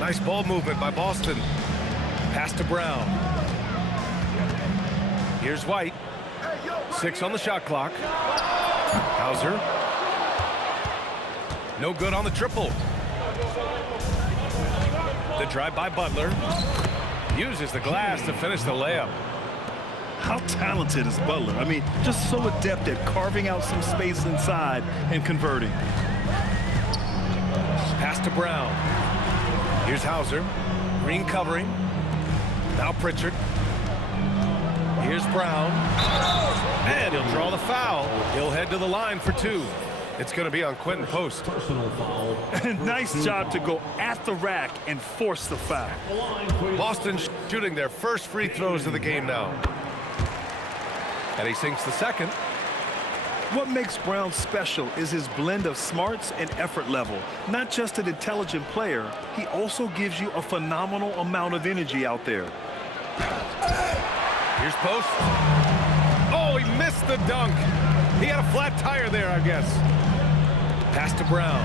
Nice ball movement by Boston. Pass to Brown. Here's White. 6 on the shot clock. Hauser. No good on the triple. The drive by Butler. Uses the glass to finish the layup. How talented is Butler? I mean, just so adept at carving out some space inside and converting. Pass to Brown. Here's Hauser. Green covering. Now Pritchard. Here's Brown. And he'll draw the foul. He'll head to the line for 2. It's going to be on Quentin Post. Nice job to go at the rack and force the foul. Boston shooting their first free throws of the game now. And he sinks the second. What makes Brown special is his blend of smarts and effort level. Not just an intelligent player, he also gives you a phenomenal amount of energy out there. Here's Post. Oh, he missed the dunk. He had a flat tire there, I guess. Pass to Brown.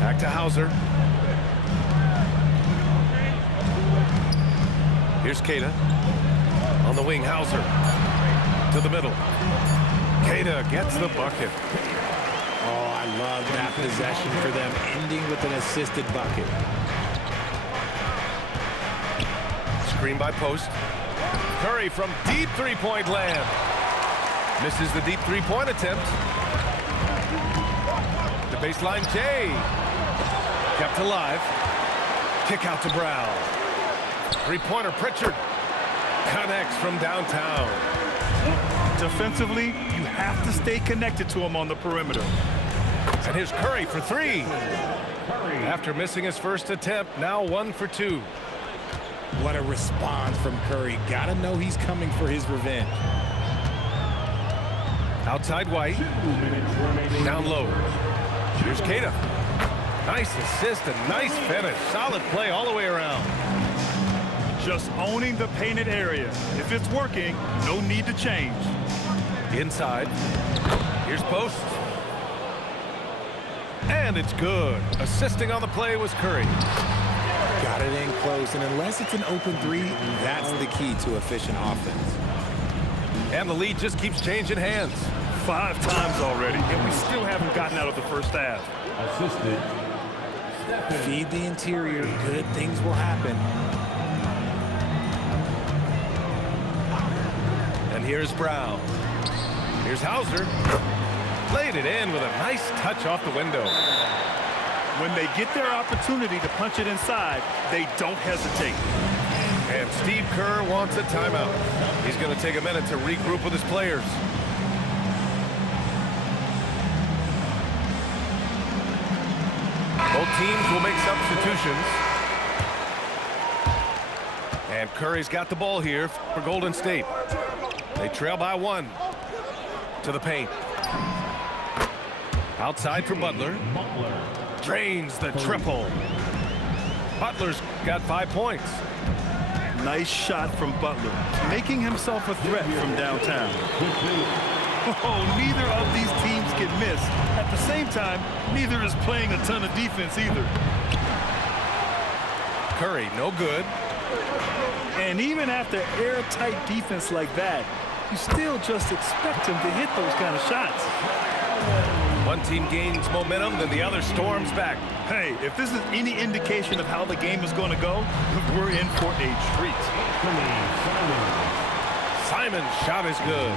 Back to Hauser. Here's Queta. On the wing, Hauser. To the middle. Queta gets the bucket. Oh, I love that possession for them, ending with an assisted bucket. Screen by Post. Curry from deep three-point land. Misses the deep three-point attempt. The baseline, Jay. Kept alive. Kick out to Brown. Three-pointer, Pritchard. Connects from downtown. Defensively, you have to stay connected to him on the perimeter. And here's Curry for 3. After missing his first attempt, now 1 for 2. What a response from Curry. Gotta know he's coming for his revenge. Outside White. Down low. Here's Queta. Nice assist and nice finish. Solid play all the way around. Just owning the painted area. If it's working, no need to change. Inside. Here's Post. And it's good. Assisting on the play was Curry. Got it in close, and unless it's an open 3, that's the key to efficient offense. And the lead just keeps changing hands. 5 times already, and we still haven't gotten out of the first half. Assisted. Feed the interior, good things will happen. And here's Brown. Here's Hauser. Laid it in with a nice touch off the window. When they get their opportunity to punch it inside, they don't hesitate. And Steve Kerr wants a timeout. He's going to take a minute to regroup with his players. Both teams will make substitutions. And Curry's got the ball here for Golden State. They trail by 1. To the paint. Outside for Butler. Drains the triple. Butler's got 5 points. Nice shot from Butler, making himself a threat from downtown. Oh, neither of these teams can miss. At the same time, neither is playing a ton of defense either. Curry, no good. And even after airtight defense like that, you still just expect him to hit those kind of shots. One team gains momentum, then the other storms back. Hey, if this is any indication of how the game is going to go, we're in for a treat. Simon's shot is good.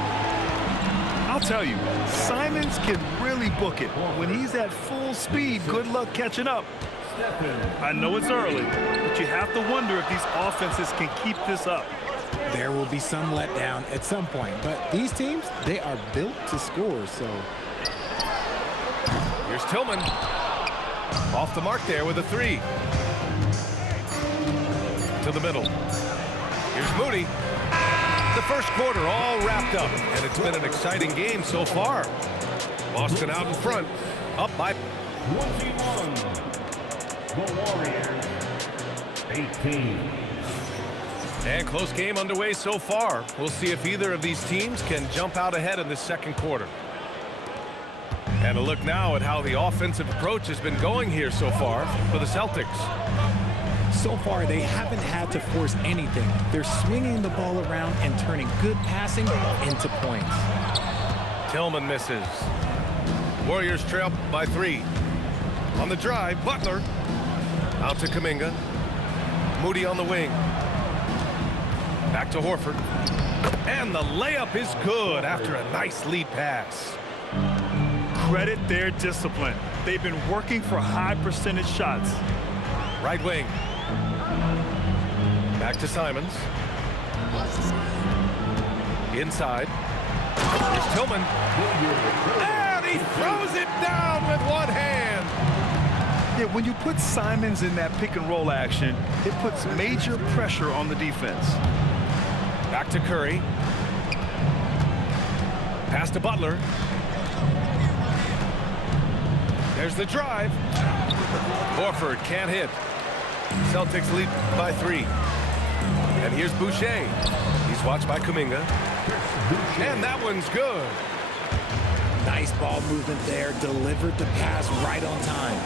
I'll tell you, Simons can really book it. When he's at full speed, good luck catching up. I know it's early, but you have to wonder if these offenses can keep this up. There will be some letdown at some point, but these teams, they are built to score, so... Here's Tillman. Off the mark there with a 3. To the middle. Here's Moody. The first quarter all wrapped up, and it's been an exciting game so far. Boston out in front, up by 21. The Warriors, 18. And close game underway so far. We'll see if either of these teams can jump out ahead in the second quarter. And a look now at how the offensive approach has been going here so far for the Celtics. So far, they haven't had to force anything. They're swinging the ball around and turning good passing into points. Tillman misses. Warriors trail by 3. On the drive, Butler. Out to Kuminga. Moody on the wing. Back to Horford. And the layup is good after a nice lead pass. Credit their discipline. They've been working for high percentage shots. Right wing. Back to Simons. Inside. Here's Tillman. And he throws it down with one hand. Yeah, when you put Simons in that pick and roll action, it puts major pressure on the defense. Back to Curry. Pass to Butler. There's the drive. Horford can't hit. Celtics lead by 3. And here's Boucher. He's watched by Kuminga. And that one's good. Nice ball movement there. Delivered the pass right on time.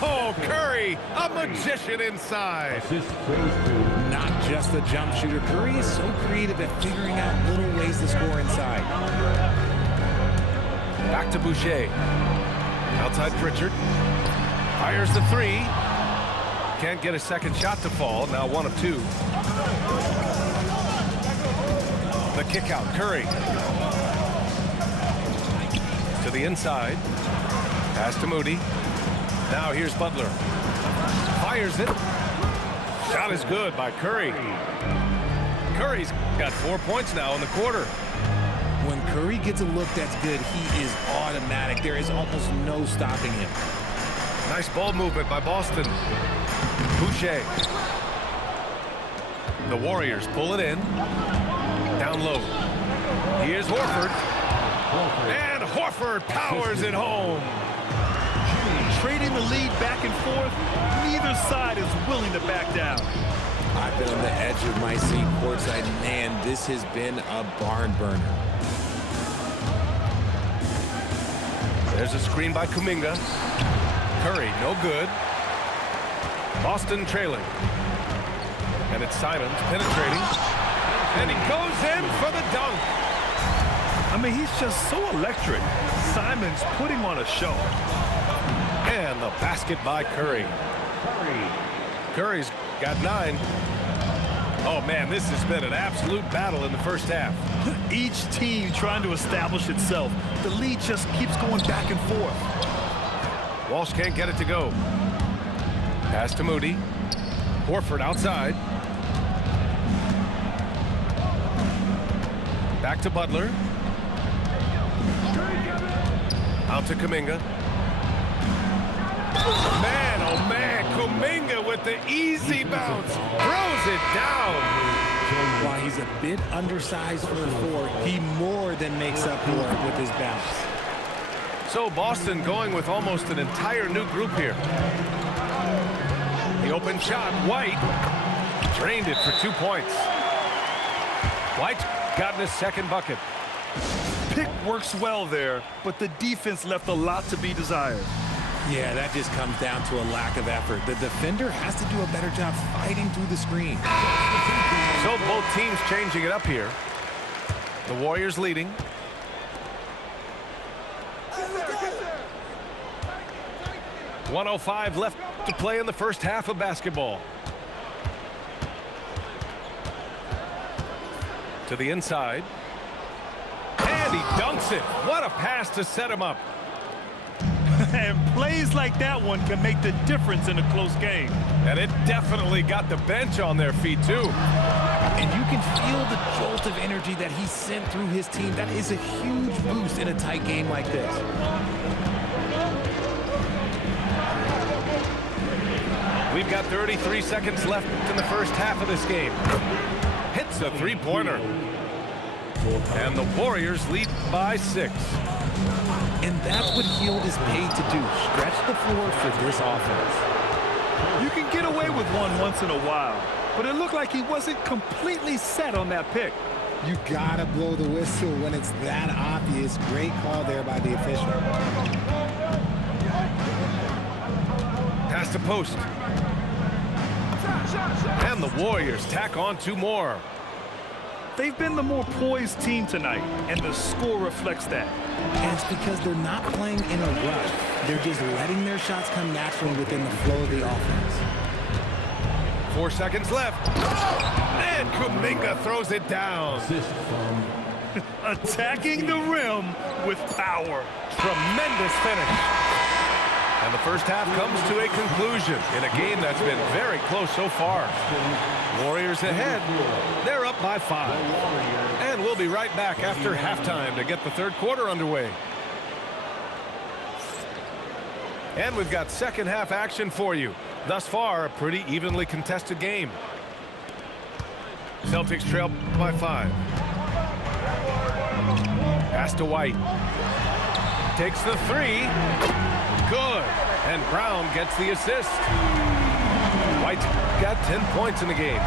Oh, Curry, a magician inside. Assist goes to Not just a jump shooter. Curry is so creative at figuring out little ways to score inside. Back to Boucher. Outside Pritchard. Fires the 3. Can't get a second shot to fall. Now 1 of 2. The kick out. Curry. To the inside. Pass to Moody. Now here's Butler. Fires it. Shot is good by Curry. Curry's got 4 points now in the quarter. When Curry gets a look that's good, he is automatic. There is almost no stopping him. Nice ball movement by Boston. Boucher. The Warriors pull it in. Down low. Here's Horford. And Horford powers it home. Trading the lead back and forth, neither side is willing to back down. I've been on the edge of my seat courtside. Man, this has been a barn burner. There's a screen by Kuminga. Curry, no good. Boston trailing. And it's Simons penetrating. And he goes in for the dunk. I mean, he's just so electric. Simons putting on a show. And the basket by Curry. Curry's got 9. Oh, man, this has been an absolute battle in the first half. Each team trying to establish itself. The lead just keeps going back and forth. Walsh can't get it to go. Pass to Moody. Horford outside. Back to Butler. Out to Kuminga. Man, oh man, Kuminga with the easy bounce. Throws it down. While he's a bit undersized for a 4, he more than makes up for it with his bounce. So Boston going with almost an entire new group here. The open shot, White. Drained it for 2 points. White's gotten his second bucket. Pick works well there, but the defense left a lot to be desired. Yeah, that just comes down to a lack of effort. The defender has to do a better job fighting through the screen. So both teams changing it up here. The Warriors leading. .105 left to play in the first half of basketball. To the inside. And he dunks it. What a pass to set him up. And plays like that one can make the difference in a close game. And it definitely got the bench on their feet, too. And you can feel the jolt of energy that he sent through his team. That is a huge boost in a tight game like this. We've got 33 seconds left in the first half of this game. Hits a three-pointer. And the Warriors lead by 6. And that's what Hield is paid to do, stretch the floor for this offense. You can get away with one once in a while, but it looked like he wasn't completely set on that pick. You gotta blow the whistle when it's that obvious. Great call there by the official. Pass to post. And the Warriors tack on 2 more. They've been the more poised team tonight, and the score reflects that. And it's because they're not playing in a rush. They're just letting their shots come naturally within the flow of the offense. 4 seconds left. And Kuminga throws it down. Assist from Attacking the rim with power. Tremendous finish. And the first half comes to a conclusion in a game that's been very close so far. Warriors ahead. They're up by 5. And we'll be right back after halftime to get the third quarter underway. And we've got second half action for you. Thus far, a pretty evenly contested game. Celtics trail by 5. Pass to White. Takes the 3. Good. And Brown gets the assist. White's got 10 points in the game.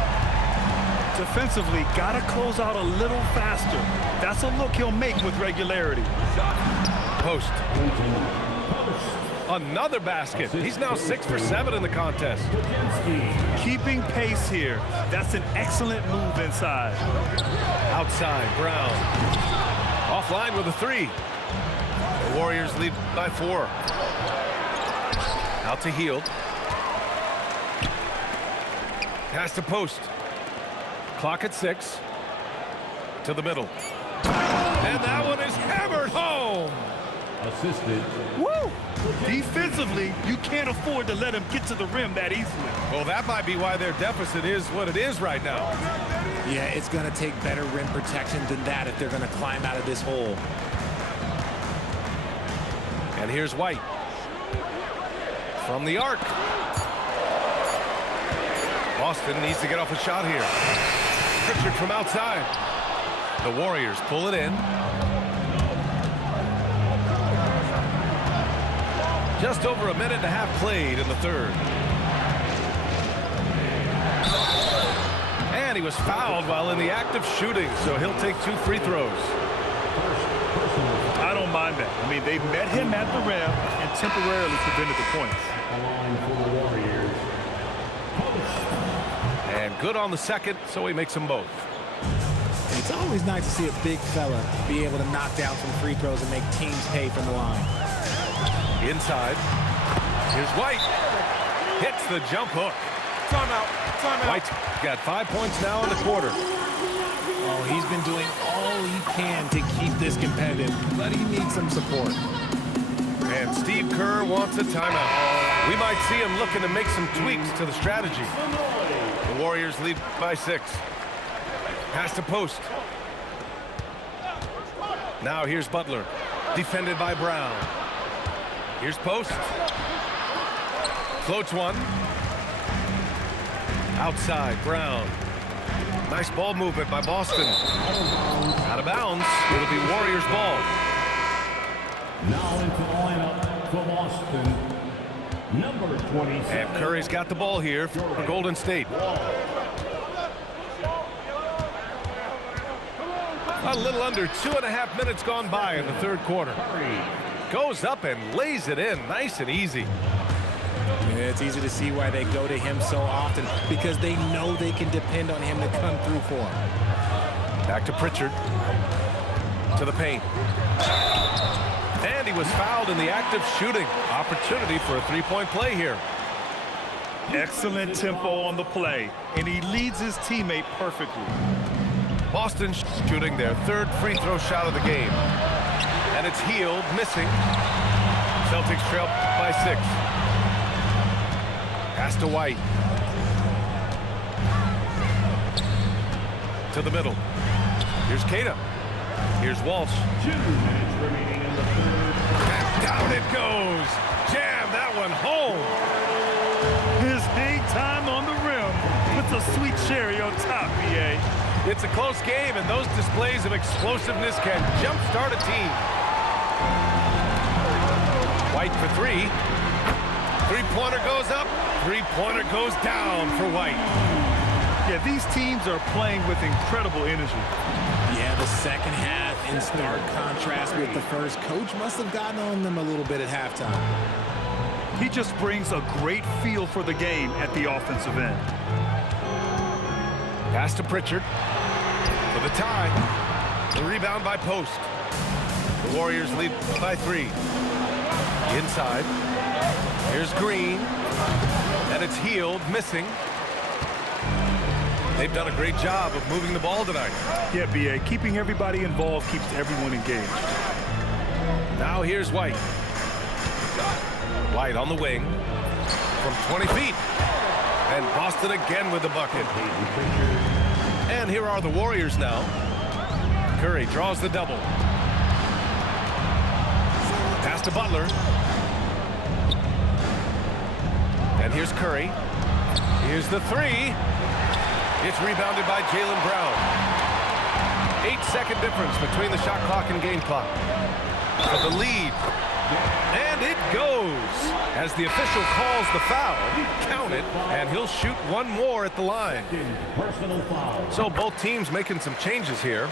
Defensively, gotta close out a little faster. That's a look he'll make with regularity. Post. Another basket. He's now 6 for 7 in the contest. Keeping pace here. That's an excellent move inside. Outside, Brown. Offline with a 3. The Warriors lead by 4. Out to Hield. Pass to post. Clock at 6. To the middle. And that one is hammered home. assisted. Woo! Defensively, you can't afford to let him get to the rim that easily. Well, that might be why their deficit is what it is right now. Yeah, it's going to take better rim protection than that if they're going to climb out of this hole. And here's White. From the arc. Boston needs to get off a shot here. Pritchard from outside. The Warriors pull it in. Just over a minute and a half played in the third. And he was fouled while in the act of shooting, so he'll take 2 free throws. I don't mind that. I mean, they met him at the rim and temporarily prevented the points. Line for the Warriors. And good on the second, so he makes them both. It's always nice to see a big fella be able to knock down some free throws and make teams pay from the line. Inside. Here's White. Hits the jump hook. Timeout. White's got 5 points now in the quarter. Oh, he's been doing all he can to keep this competitive, but he needs some support. And Steve Kerr wants a timeout. We might see him looking to make some tweaks to the strategy. The Warriors lead by 6. Pass to post. Now here's Butler. Defended by Brown. Here's post. Floats one. Outside, Brown. Nice ball movement by Boston. Out of bounds. It'll be Warriors ball. Now into the lineup for Boston, number 27. And Curry's got the ball here for Golden State. A little under 2.5 minutes gone by in the third quarter. Goes up and lays it in nice and easy. Yeah, it's easy to see why they go to him so often, because they know they can depend on him to come through for them. Back to Pritchard. To the paint. And he was fouled in the act of shooting. Opportunity for a three-point play here. Excellent tempo on the play, and he leads his teammate perfectly. Boston shooting their third free throw shot of the game. And it's Hield missing. Celtics trail by 6. Pass to White. To the middle. Here's Cada. Here's Walsh. 2 minutes remaining in the third. And down it goes. Jam that one home. His hang time on the rim puts a sweet cherry on top, BA. It's a close game, and those displays of explosiveness can jumpstart a team. White for 3. Three-pointer goes up. Three-pointer goes down for White. Yeah, these teams are playing with incredible energy. Yeah, the second half in stark contrast with the first. Coach must have gotten on them a little bit at halftime. He just brings a great feel for the game at the offensive end. Pass to Pritchard for the tie. The rebound by Post. The Warriors lead by 3. Inside. Here's Green. And it's Hield missing. They've done a great job of moving the ball tonight. Yeah, B.A. Keeping everybody involved keeps everyone engaged. Now here's White. White on the wing from 20 feet. And Boston again with the bucket. And here are the Warriors now. Curry draws the double. Pass to Butler. And here's Curry. Here's the 3. It's rebounded by Jaylen Brown. 8-second difference between the shot clock and game clock. For the lead. And it goes. As the official calls the foul, count it, and he'll shoot one more at the line. Personal foul. So both teams making some changes here.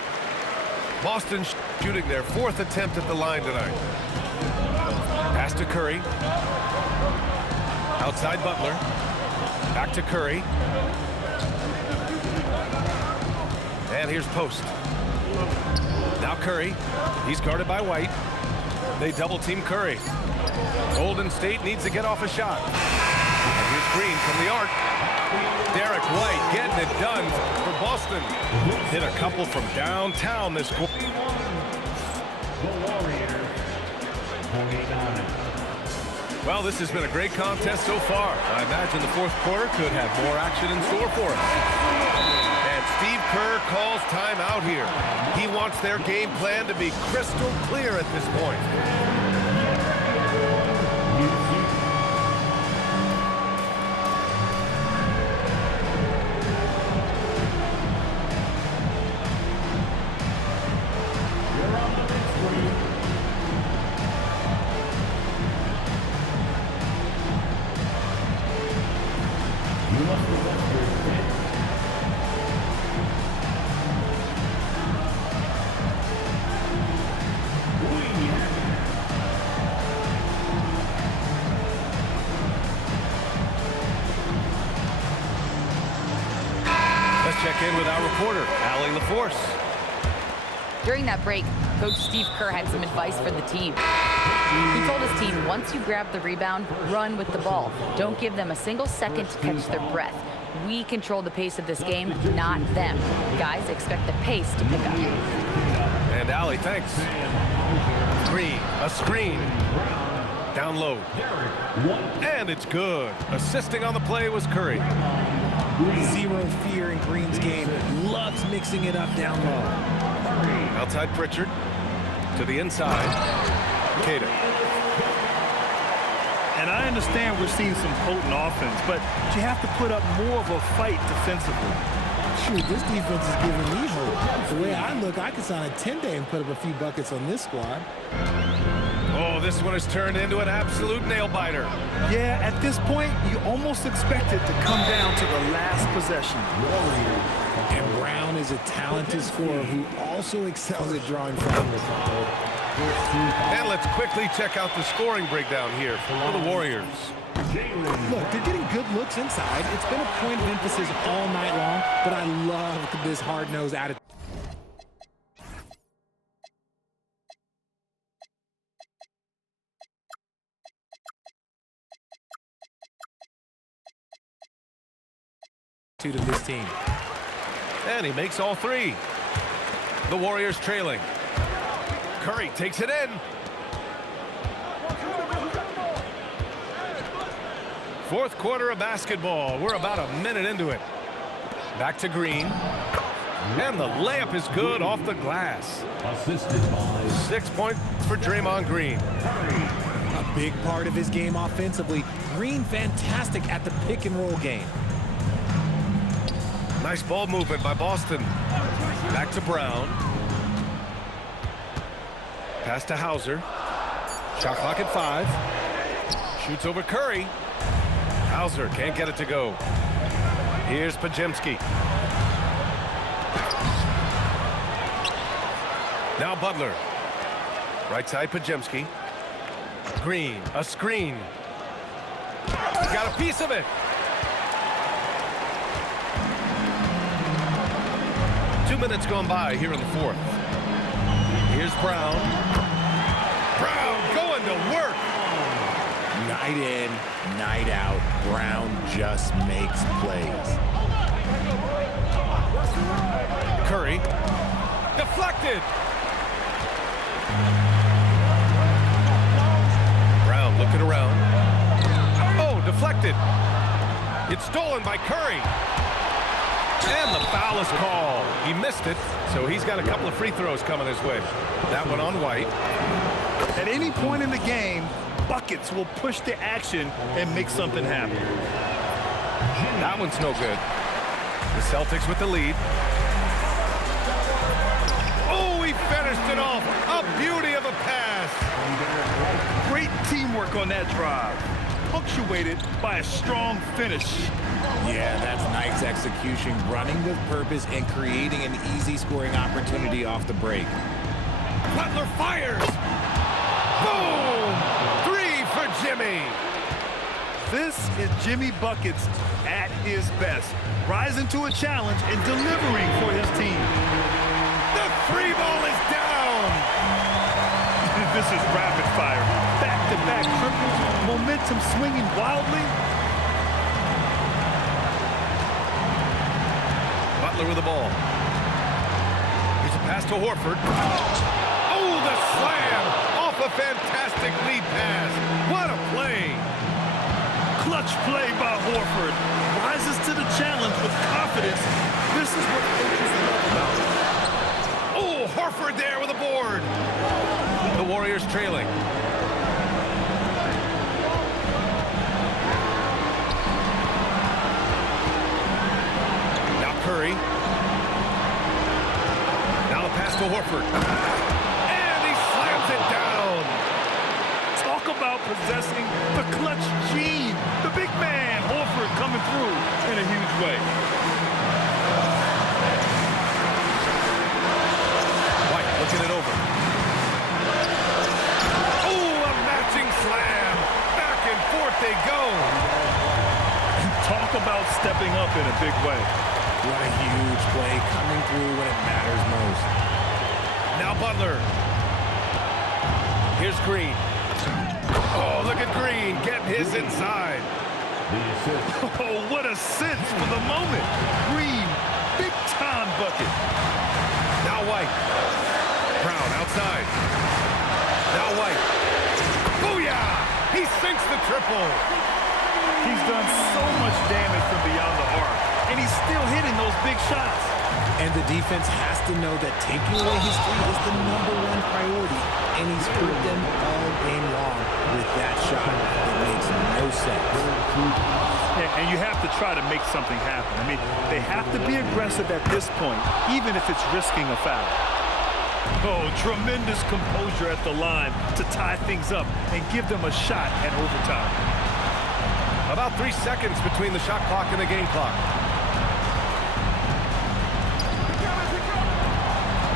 Boston shooting their 4th attempt at the line tonight. Pass to Curry. Outside Butler. Back to Curry. And here's Post. Now Curry. He's guarded by White. They double team Curry. Golden State needs to get off a shot. And here's Green from the arc. Derek White getting it done for Boston. Hit a couple from downtown this quarter. The Warriors, 29. Well, this has been a great contest so far. I imagine the 4th quarter could have more action in store for us. And Steve Kerr calls timeout here. He wants their game plan to be crystal clear at this point. Check in with our reporter, Allie LaForce. During that break, Coach Steve Kerr had some advice for the team. He told his team, once you grab the rebound, run with the ball. Don't give them a single second to catch their breath. We control the pace of this game, not them. Guys, expect the pace to pick up. And Allie, thanks. Green, a screen. Down low. And it's good. Assisting on the play was Curry. Zero fear in Green's game. Loves mixing it up down low. Outside Pritchard. To the inside. Cater. And I understand we're seeing some potent offense, but you have to put up more of a fight defensively. Shoot, this defense is giving me hope. The way I look, I could sign a 10-day and put up a few buckets on this squad. Oh, this one has turned into an absolute nail-biter. Yeah, at this point, you almost expect it to come down to the last possession. And Brown is a talented scorer who also excels at drawing fouls. And let's quickly check out the scoring breakdown here for the Warriors. Look, they're getting good looks inside. It's been a point of emphasis all night long, but I love this hard-nosed attitude. Of this team. And he makes all 3. The Warriors trailing. Curry takes it in. 4th quarter of basketball. We're about a minute into it. Back to Green. And the layup is good off the glass. Assisted by 6 points for Draymond Green. A big part of his game offensively. Green fantastic at the pick and roll game. Nice ball movement by Boston. Back to Brown. Pass to Hauser. Shot clock at 5. Shoots over Curry. Hauser can't get it to go. Here's Podziemski. Now Butler. Right side, Podziemski. Green, a screen. He got a piece of it. 2 minutes gone by here in the fourth. Here's Brown. Brown going to work. Night in, night out, Brown just makes plays. Curry. Deflected. Brown looking around. Oh, deflected. It's stolen by Curry. And the foul is called. He missed it, so he's got a couple of free throws coming his way. That one on White. At any point in the game, buckets will push the action and make something happen. That one's no good. The Celtics with the lead. Oh, he finished it off. A beauty of a pass. Great teamwork on that drive, punctuated by a strong finish. Yeah, that's nice execution, running with purpose and creating an easy scoring opportunity off the break. Butler fires. Boom! 3 for Jimmy. This is Jimmy Buckets at his best, rising to a challenge and delivering for his team. The 3 ball is down. This is rapid fire. Back-to-back triples, momentum swinging wildly. Butler with the ball. Here's a pass to Horford. Oh, the slam off a fantastic lead pass. What a play. Clutch play by Horford. Rises to the challenge with confidence. This is what coaches love about him. Oh, Horford there with a board. The Warriors trailing. Now Curry. Now the pass to Horford. And he slams it down. Talk about possessing the clutch gene. The big man, Horford, coming through in a huge way. White looking it over. Oh, a matching slam. Back and forth they go. Talk about stepping up in a big way. What a huge play, coming through when it matters most. Now Butler. Here's Green. Oh, look at Green getting his inside. Oh, what a sense for the moment. Green, big time bucket. Now White. Brown outside. Now White. Booyah! He sinks the triple. He's done so much damage from beyond the arc, and he's still hitting those big shots. And the defense has to know that taking away his three is the #1 priority, and he's hurt them all game long with that shot. It makes no sense. And you have to try to make something happen. I mean, they have to be aggressive at this point, even if it's risking a foul. Oh, tremendous composure at the line to tie things up and give them a shot at overtime. About 3 seconds between the shot clock and the game clock.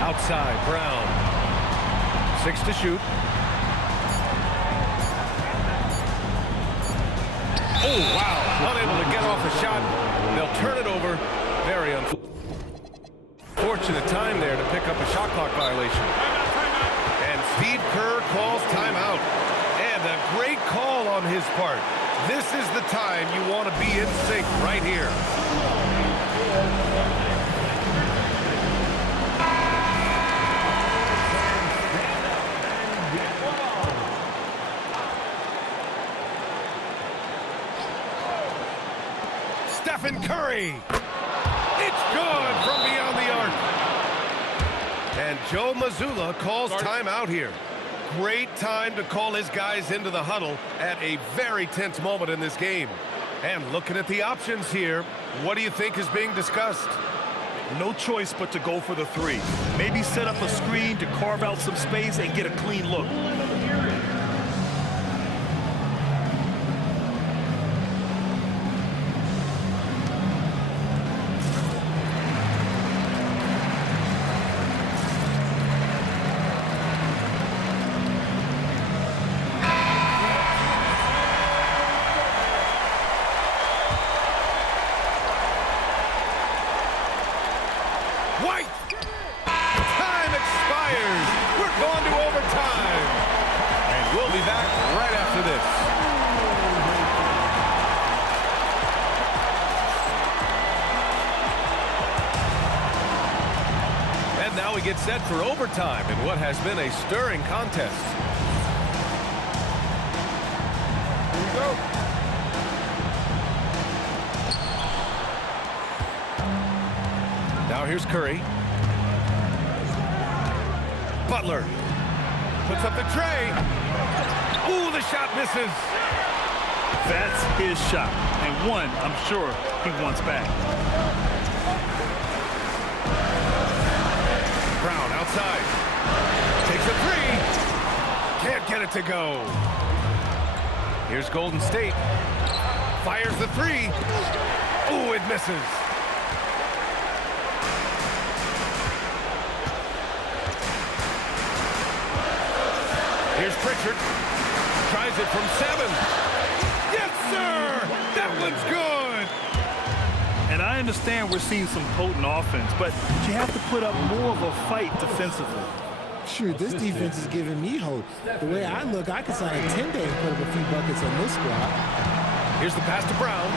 Outside, Brown. 6 to shoot. Oh, wow. Unable to get off the shot. They'll turn it over. Very unfortunate time there to pick up a shot clock violation. And Steve Kerr calls timeout. And a great call on his part. This is the time you want to be in sync right here. Stephen Curry. It's good from beyond the arc. And Joe Mazzulla calls timeout here. Great time to call his guys into the huddle at a very tense moment in this game. And looking at the options here, what do you think is being discussed? No choice but to go for the three. Maybe set up a screen to carve out some space and get a clean look. set for overtime in what has been a stirring contest. Here we go. Now here's Curry. Butler puts up the tray. Ooh, the shot misses. That's his shot, and one I'm sure he wants back. Brown outside. Takes a three. Can't get it to go. Here's Golden State. Fires the three. Ooh, it misses. Here's Pritchard. Tries it from 7. Yes, sir! That one's good! And I understand we're seeing some potent offense, but you have to put up more of a fight defensively. Sure, this defense is giving me hope. The way I look, I could sign a 10-day and put up a few buckets on this squad. Here's the pass to Brown.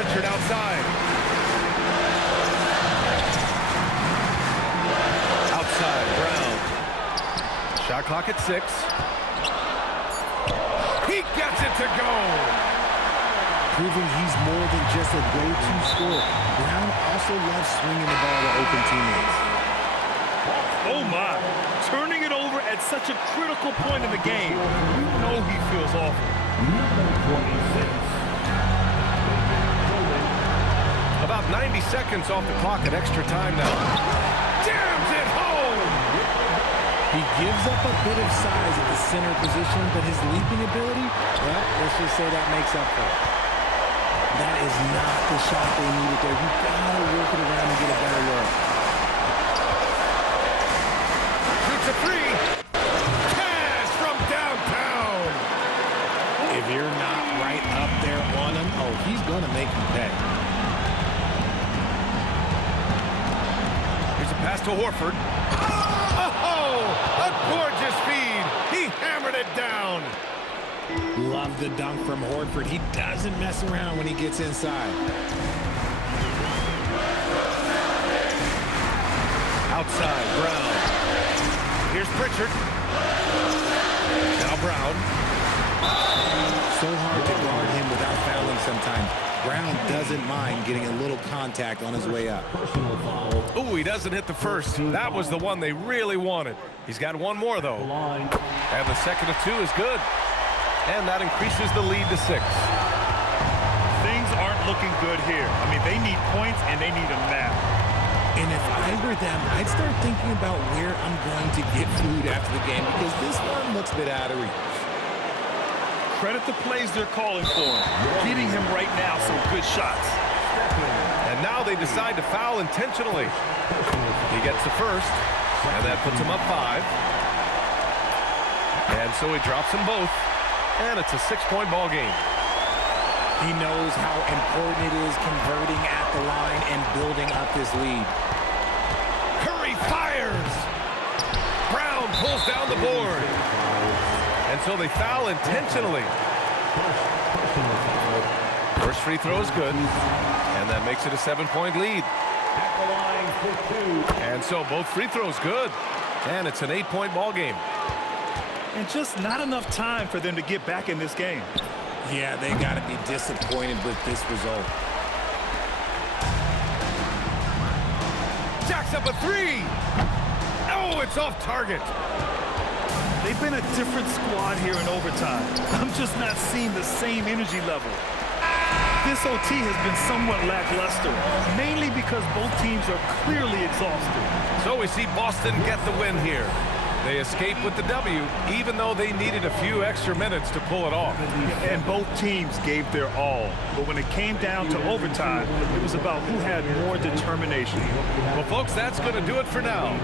Pritchard outside. Outside, Brown. Shot clock at 6. He gets it to go. Proving he's more than just a go-to scorer. Brown also loves swinging the ball to open teammates. Oh my, turning it over at such a critical point in the game. You know he feels awful. Number 26. About 90 seconds off the clock at extra time now. Jams it home! He gives up a bit of size at the center position, but his leaping ability, well, let's just say that makes up for it. That is not the shot they needed there. You gotta work it around and get a better look. Shoots a three. Cash from downtown. If you're not right up there on him, oh, he's gonna make you pay. Here's a pass to Horford. Oh, a gorgeous feed. He hammered it down. Love the dunk from Horford. He doesn't mess around when he gets inside. Outside, Brown. Here's Pritchard. Now Brown. So hard to guard him without fouling sometimes. Brown doesn't mind getting a little contact on his way up. Ooh, he doesn't hit the first. That was the one they really wanted. He's got one more, though. And the second of 2 is good. And that increases the lead to 6. Things aren't looking good here. I mean, they need points, and they need them now. And if I were them, I'd start thinking about where I'm going to get food after the game because this one looks a bit out of reach. Credit the plays they're calling for him. Getting him right now some good shots. And now they decide to foul intentionally. He gets the first, and that puts him up 5. And so he drops them both. And it's a 6-point ball game. He knows how important it is converting at the line and building up this lead. Curry fires. Brown pulls down the board. And so they foul intentionally. First free throw is good. And that makes it a 7-point lead. And so both free throws good. And it's an 8-point ball game. And just not enough time for them to get back in this game. Yeah, they got to be disappointed with this result. Jacks up a 3. Oh, it's off target. They've been a different squad here in overtime. I'm just not seeing the same energy level. This OT has been somewhat lackluster, mainly because both teams are clearly exhausted. So we see Boston get the win here. They escape with the W, even though they needed a few extra minutes to pull it off. And both teams gave their all. But when it came down to overtime, it was about who had more determination. Well, folks, that's going to do it for now.